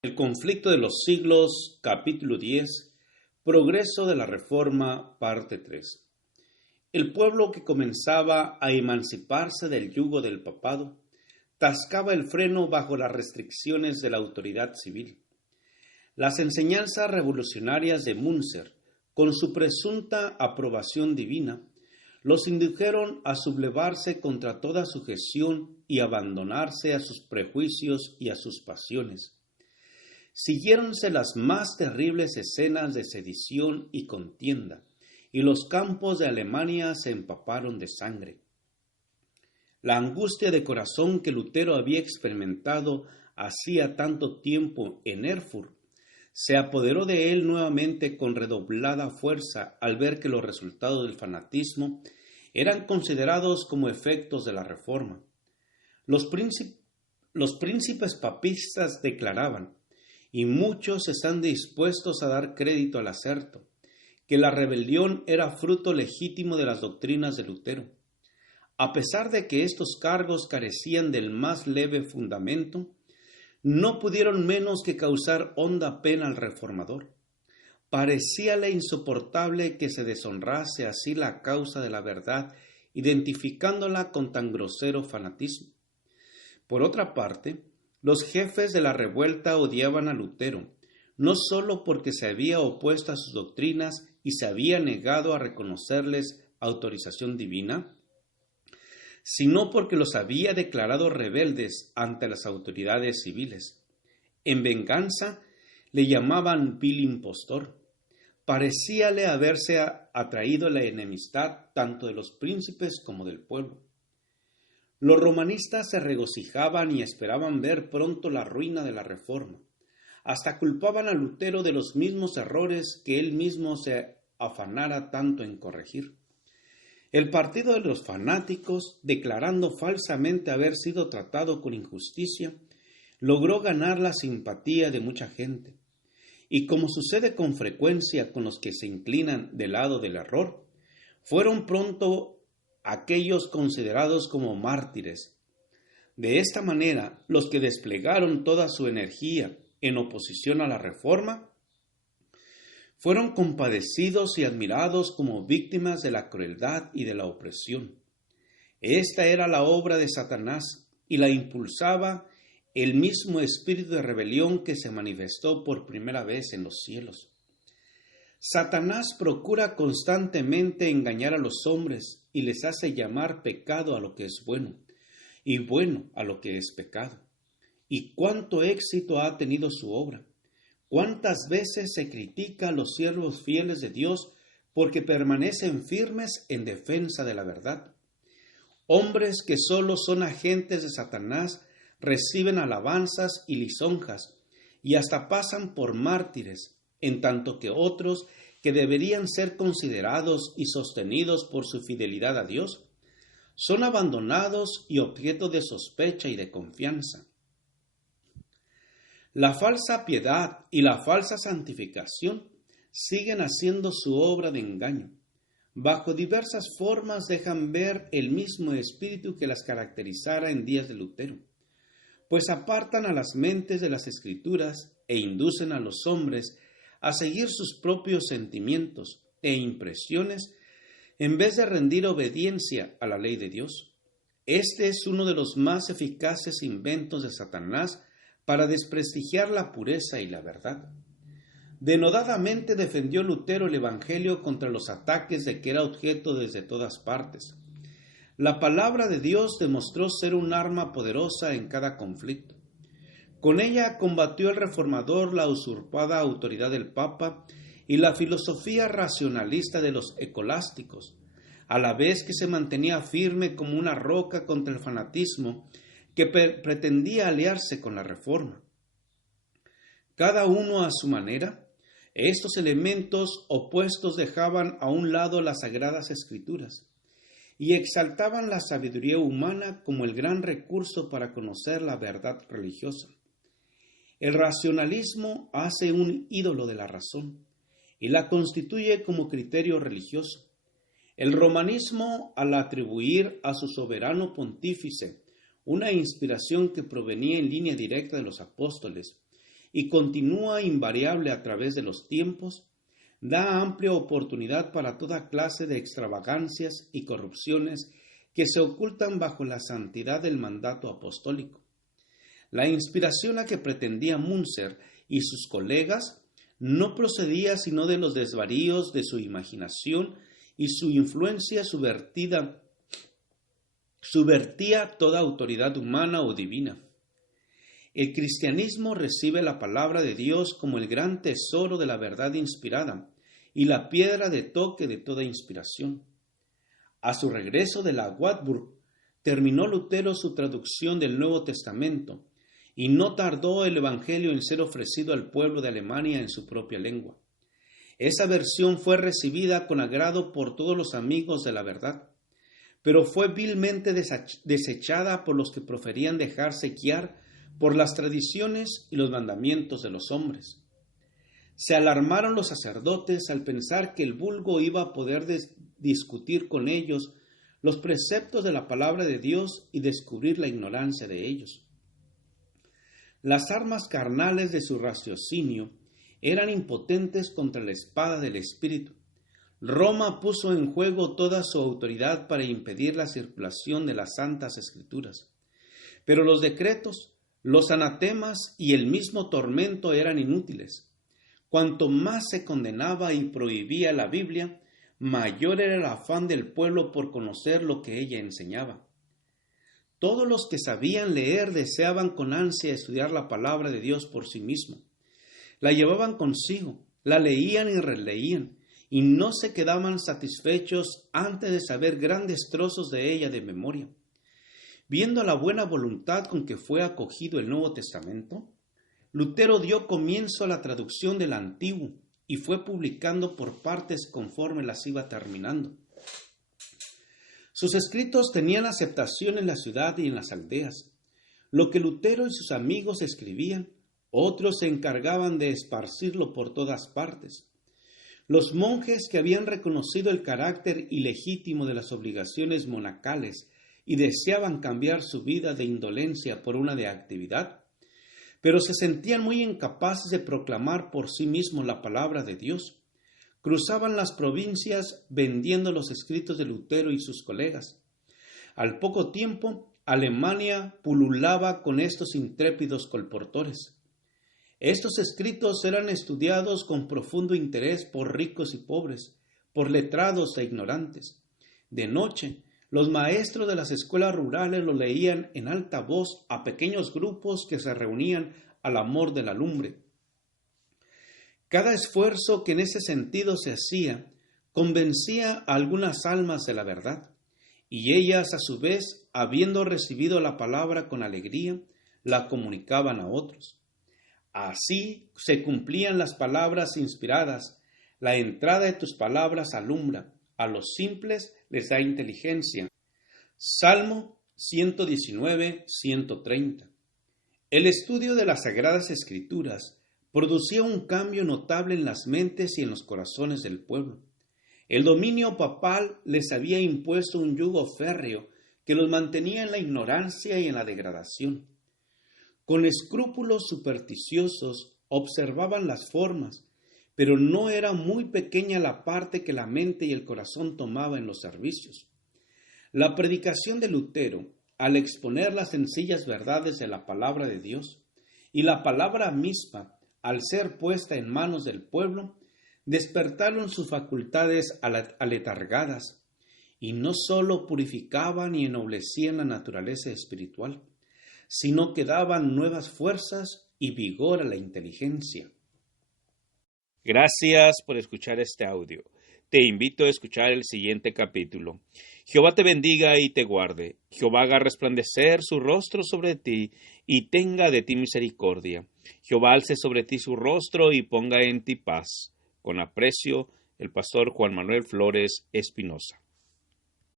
El conflicto de los siglos, capítulo 10, Progreso de la Reforma, parte 3. El pueblo que comenzaba a emanciparse del yugo del papado, tascaba el freno bajo las restricciones de la autoridad civil. Las enseñanzas revolucionarias de Münzer, con su presunta aprobación divina, los indujeron a sublevarse contra toda sujeción y abandonarse a sus prejuicios y a sus pasiones. Siguiéronse las más terribles escenas de sedición y contienda, y los campos de Alemania se empaparon de sangre. La angustia de corazón que Lutero había experimentado hacía tanto tiempo en Erfurt se apoderó de él nuevamente con redoblada fuerza al ver que los resultados del fanatismo eran considerados como efectos de la Reforma. Los príncipes papistas declaraban, y muchos están dispuestos a dar crédito al acerto, que la rebelión era fruto legítimo de las doctrinas de Lutero. A pesar de que estos cargos carecían del más leve fundamento, no pudieron menos que causar honda pena al reformador. Parecíale insoportable que se deshonrase así la causa de la verdad, identificándola con tan grosero fanatismo. Por otra parte, los jefes de la revuelta odiaban a Lutero, no sólo porque se había opuesto a sus doctrinas y se había negado a reconocerles autorización divina, sino porque los había declarado rebeldes ante las autoridades civiles. En venganza, le llamaban vil impostor. Parecíale haberse atraído la enemistad tanto de los príncipes como del pueblo. Los romanistas se regocijaban y esperaban ver pronto la ruina de la Reforma. Hasta culpaban a Lutero de los mismos errores que él mismo se afanara tanto en corregir. El partido de los fanáticos, declarando falsamente haber sido tratado con injusticia, logró ganar la simpatía de mucha gente. Y como sucede con frecuencia con los que se inclinan del lado del error, fueron pronto aquellos considerados como mártires. De esta manera, los que desplegaron toda su energía en oposición a la Reforma fueron compadecidos y admirados como víctimas de la crueldad y de la opresión. Esta era la obra de Satanás y la impulsaba el mismo espíritu de rebelión que se manifestó por primera vez en los cielos. Satanás procura constantemente engañar a los hombres y les hace llamar pecado a lo que es bueno, y bueno a lo que es pecado. ¿Y cuánto éxito ha tenido su obra? ¿Cuántas veces se critica a los siervos fieles de Dios porque permanecen firmes en defensa de la verdad? Hombres que solo son agentes de Satanás reciben alabanzas y lisonjas, y hasta pasan por mártires, en tanto que otros, que deberían ser considerados y sostenidos por su fidelidad a Dios, son abandonados y objeto de sospecha y de confianza. La falsa piedad y la falsa santificación siguen haciendo su obra de engaño. Bajo diversas formas dejan ver el mismo espíritu que las caracterizara en días de Lutero, pues apartan a las mentes de las Escrituras e inducen a los hombres a seguir sus propios sentimientos e impresiones en vez de rendir obediencia a la ley de Dios. Este es uno de los más eficaces inventos de Satanás para desprestigiar la pureza y la verdad. Denodadamente defendió Lutero el Evangelio contra los ataques de que era objeto desde todas partes. La palabra de Dios demostró ser un arma poderosa en cada conflicto. Con ella combatió el reformador la usurpada autoridad del Papa y la filosofía racionalista de los escolásticos, a la vez que se mantenía firme como una roca contra el fanatismo que pretendía aliarse con la Reforma. Cada uno a su manera, estos elementos opuestos dejaban a un lado las sagradas Escrituras y exaltaban la sabiduría humana como el gran recurso para conocer la verdad religiosa. El racionalismo hace un ídolo de la razón y la constituye como criterio religioso. El romanismo, al atribuir a su soberano pontífice una inspiración que provenía en línea directa de los apóstoles y continúa invariable a través de los tiempos, da amplia oportunidad para toda clase de extravagancias y corrupciones que se ocultan bajo la santidad del mandato apostólico. La inspiración a que pretendía Munzer y sus colegas no procedía sino de los desvaríos de su imaginación, y su influencia subvertía toda autoridad humana o divina. El cristianismo recibe la palabra de Dios como el gran tesoro de la verdad inspirada y la piedra de toque de toda inspiración. A su regreso de la Wartburg, terminó Lutero su traducción del Nuevo Testamento, y no tardó el Evangelio en ser ofrecido al pueblo de Alemania en su propia lengua. Esa versión fue recibida con agrado por todos los amigos de la verdad, pero fue vilmente desechada por los que preferían dejarse guiar por las tradiciones y los mandamientos de los hombres. Se alarmaron los sacerdotes al pensar que el vulgo iba a poder discutir con ellos los preceptos de la palabra de Dios y descubrir la ignorancia de ellos. Las armas carnales de su raciocinio eran impotentes contra la espada del Espíritu. Roma puso en juego toda su autoridad para impedir la circulación de las Santas Escrituras. Pero los decretos, los anatemas y el mismo tormento eran inútiles. Cuanto más se condenaba y prohibía la Biblia, mayor era el afán del pueblo por conocer lo que ella enseñaba. Todos los que sabían leer deseaban con ansia estudiar la palabra de Dios por sí mismo. La llevaban consigo, la leían y releían, y no se quedaban satisfechos antes de saber grandes trozos de ella de memoria. Viendo la buena voluntad con que fue acogido el Nuevo Testamento, Lutero dio comienzo a la traducción del Antiguo y fue publicando por partes conforme las iba terminando. Sus escritos tenían aceptación en la ciudad y en las aldeas. Lo que Lutero y sus amigos escribían, otros se encargaban de esparcirlo por todas partes. Los monjes que habían reconocido el carácter ilegítimo de las obligaciones monacales y deseaban cambiar su vida de indolencia por una de actividad, pero se sentían muy incapaces de proclamar por sí mismos la palabra de Dios, cruzaban las provincias vendiendo los escritos de Lutero y sus colegas. Al poco tiempo, Alemania pululaba con estos intrépidos colportores. Estos escritos eran estudiados con profundo interés por ricos y pobres, por letrados e ignorantes. De noche, los maestros de las escuelas rurales lo leían en alta voz a pequeños grupos que se reunían al amor de la lumbre. Cada esfuerzo que en ese sentido se hacía convencía a algunas almas de la verdad, y ellas, a su vez, habiendo recibido la palabra con alegría, la comunicaban a otros. Así se cumplían las palabras inspiradas: la entrada de tus palabras alumbra, a los simples les da inteligencia. Salmo 119, 130. El estudio de las Sagradas Escrituras producía un cambio notable en las mentes y en los corazones del pueblo. El dominio papal les había impuesto un yugo férreo que los mantenía en la ignorancia y en la degradación. Con escrúpulos supersticiosos observaban las formas, pero no era muy pequeña la parte que la mente y el corazón tomaban en los servicios. La predicación de Lutero, al exponer las sencillas verdades de la palabra de Dios, y la palabra misma, al ser puesta en manos del pueblo, despertaron sus facultades aletargadas, y no sólo purificaban y ennoblecían la naturaleza espiritual, sino que daban nuevas fuerzas y vigor a la inteligencia. Gracias por escuchar este audio. Te invito a escuchar el siguiente capítulo. Jehová te bendiga y te guarde. Jehová haga resplandecer su rostro sobre ti y tenga de ti misericordia. Jehová alce sobre ti su rostro y ponga en ti paz. Con aprecio, el pastor Juan Manuel Flores Espinosa.